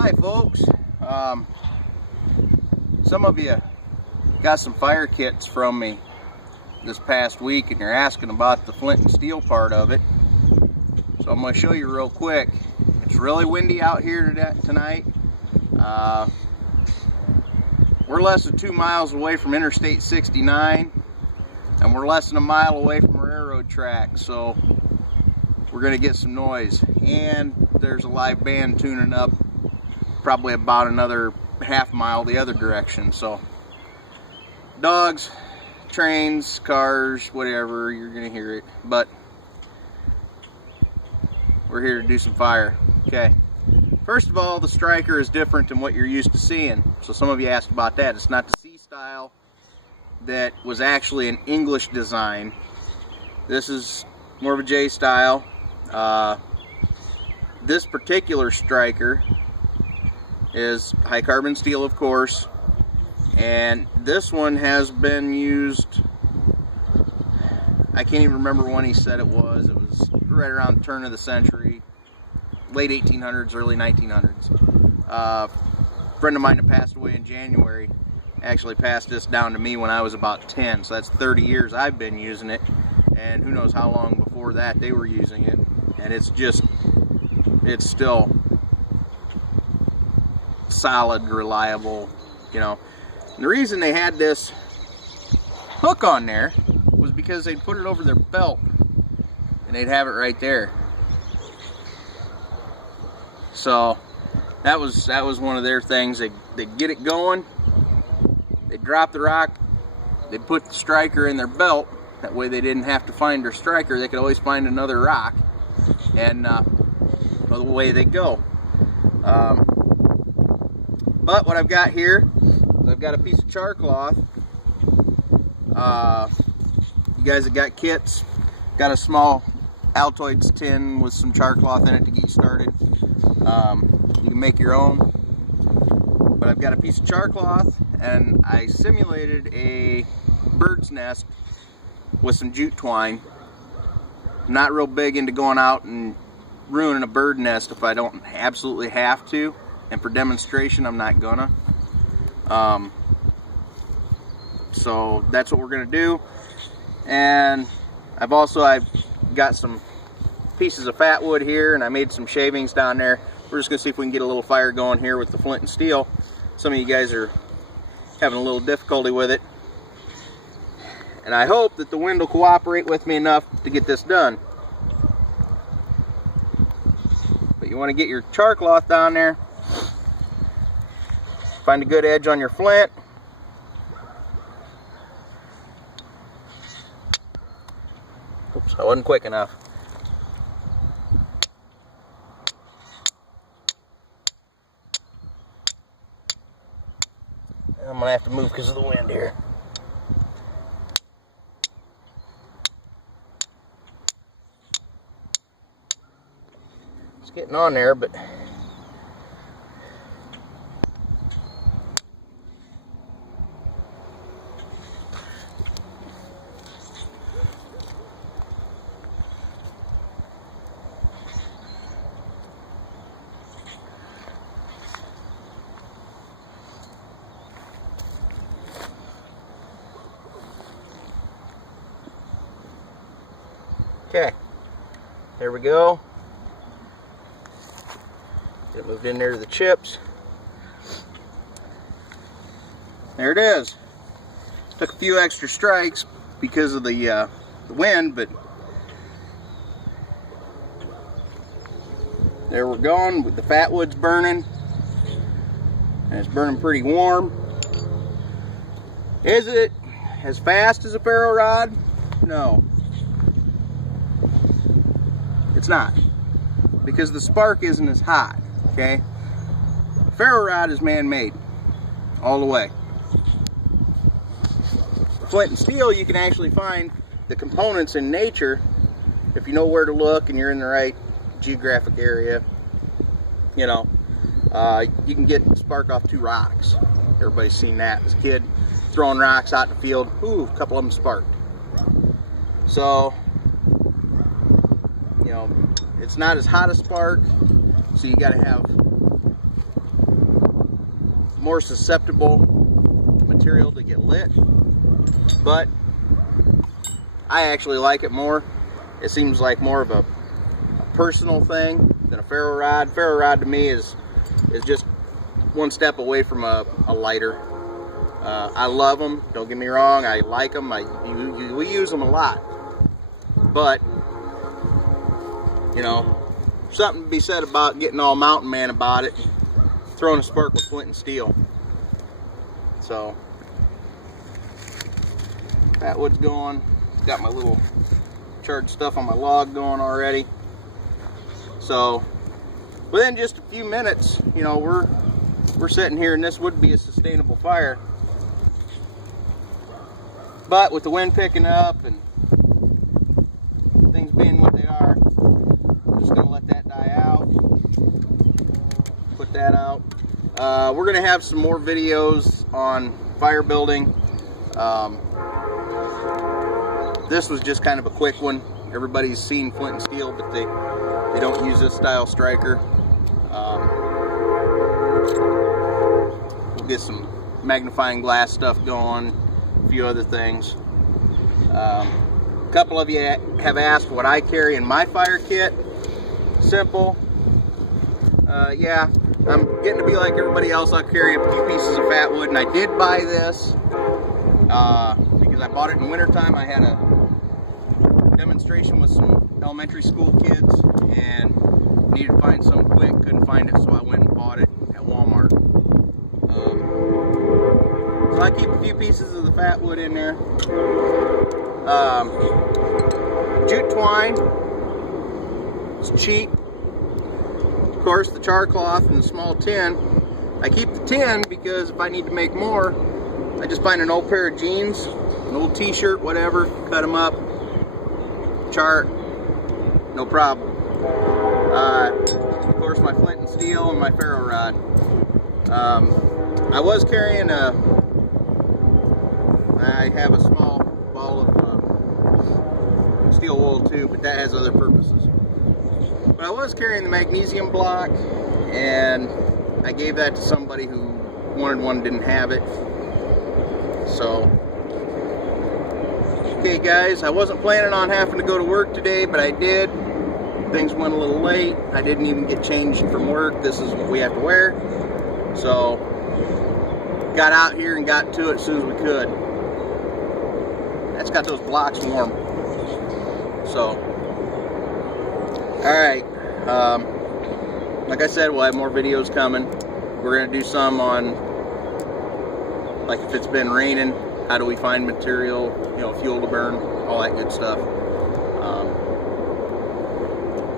Hi folks, some of you got some fire kits from me this past week and you're asking about the flint and steel part of it. So I'm going to show you real quick. It's really windy out here tonight. We're less than 2 miles away from Interstate 69 and we're less than a mile away from railroad tracks, so we're going to get some noise. And there's a live band tuning up probably about another half mile the other direction. So dogs, trains, cars, whatever, you're gonna hear it, but we're here to do some fire. Okay, first of all, the striker is different than what you're used to seeing. So some of you asked about that. It's not the C style that was actually an English design. This is more of a J style. This particular striker is high carbon steel, of course, and this one has been used, I can't even remember when he said it was right around the turn of the century, late 1800s, early 1900s. A friend of mine that passed away in January actually passed this down to me when I was about 10, so that's 30 years I've been using it, and who knows how long before that they were using it. And it's still solid, reliable, you know. And the reason they had this hook on there was because they'd put it over their belt and they'd have it right there. So that was one of their things. They'd get it going, they'd drop the rock, they'd put the striker in their belt. That way they didn't have to find their striker, they could always find another rock, and the way they go. But what I've got here is I've got a piece of char cloth. You guys that got kits, got a small Altoids tin with some char cloth in it to get you started. You can make your own. But I've got a piece of char cloth and I simulated a bird's nest with some jute twine. I'm not real big into going out and ruining a bird nest if I don't absolutely have to. And for demonstration, I'm not gonna. So that's what we're gonna do. And I've got some pieces of fat wood here, and I made some shavings down there. We're just gonna see if we can get a little fire going here with the flint and steel. Some of you guys are having a little difficulty with it, and I hope that the wind will cooperate with me enough to get this done. But you want to get your char cloth down there. Find a good edge on your flint. Oops, I wasn't quick enough. I'm gonna have to move because of the wind here. It's getting on there, but okay, there we go. Get it moved in there to the chips. There it is. Took a few extra strikes because of the wind, but there we're going. With the fat wood's burning, and it's burning pretty warm. Is it as fast as a ferro rod? No. It's not, because the spark isn't as hot, okay? Ferro rod is man-made, all the way. Flint and steel, you can actually find the components in nature if you know where to look and you're in the right geographic area. You know, you can get spark off 2 rocks. Everybody's seen that as a kid, throwing rocks out in the field. Ooh, a couple of them sparked. So, you know, it's not as hot a spark, so you got to have more susceptible material to get lit, but I actually like it more. It seems like more of a personal thing than a ferro rod. Ferro rod to me is just one step away from a lighter. I love them, don't get me wrong, I like them, we use them a lot, but you know, something to be said about getting all mountain man about it, throwing a spark with flint and steel. So that wood's going. Got my little charged stuff on my log going already. So within just a few minutes, you know, we're sitting here, and this would be a sustainable fire. But with the wind picking up and things being what they are, I'm just gonna let that die out. Put that out. We're gonna have some more videos on fire building. This was just kind of a quick one. Everybody's seen flint and steel, but they don't use this style striker. We'll get some magnifying glass stuff going, a few other things. A couple of you have asked what I carry in my fire kit. Simple. Yeah, I'm getting to be like everybody else. I'll carry a few pieces of fat wood, and I did buy this because I bought it in wintertime. I had a demonstration with some elementary school kids and needed to find some quick, couldn't find it, so I went and bought it at Walmart. So I keep a few pieces of the fat wood in there. Jute twine, it's cheap. Of course, the char cloth and the small tin. I keep the tin because if I need to make more, I just find an old pair of jeans, an old t-shirt, whatever, cut them up, char, no problem. Of course, my flint and steel and my ferro rod. I was carrying I have a small ball of steel wool too, but that has other purposes. But I was carrying the magnesium block, and I gave that to somebody who wanted one, didn't have it. So, okay guys, I wasn't planning on having to go to work today, but I did. Things went a little late. I didn't even get changed from work. This is what we have to wear. So, got out here and got to it as soon as we could. That's got those blocks warm. So, alright. Like I said, we'll have more videos coming. We're going to do some on, like, if it's been raining, how do we find material, you know, fuel to burn, all that good stuff.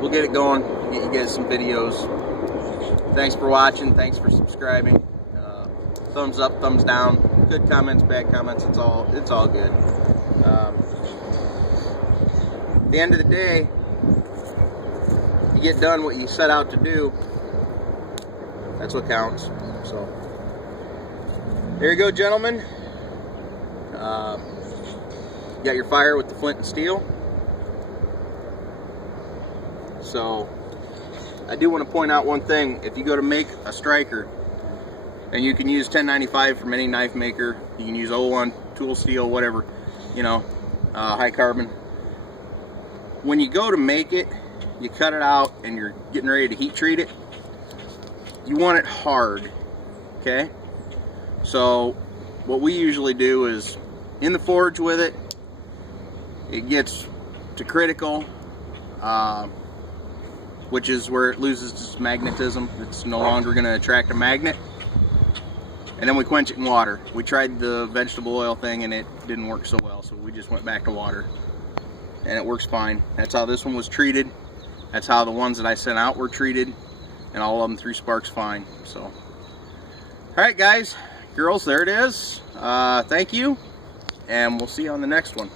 We'll get it going, get you guys some videos. Thanks for watching, thanks for subscribing. Thumbs up, thumbs down, good comments, bad comments, it's all good. At the end of the day, you get done what you set out to do, that's what counts. So there you go, gentlemen. You got your fire with the flint and steel. So I do want to point out one thing. If you go to make a striker, and you can use 1095 from any knife maker, you can use 01, tool steel, whatever, you know, high carbon. When you go to make it, you cut it out and you're getting ready to heat treat it, you want it hard, okay? So what we usually do is in the forge with it, it gets to critical, which is where it loses its magnetism. It's no longer going to attract a magnet. And then we quench it in water. We tried the vegetable oil thing and it didn't work so well, so we just went back to water. And it works fine. That's how this one was treated. That's how the ones that I sent out were treated. And all of them threw sparks fine. So, alright guys, girls, there it is. Thank you. And we'll see you on the next one.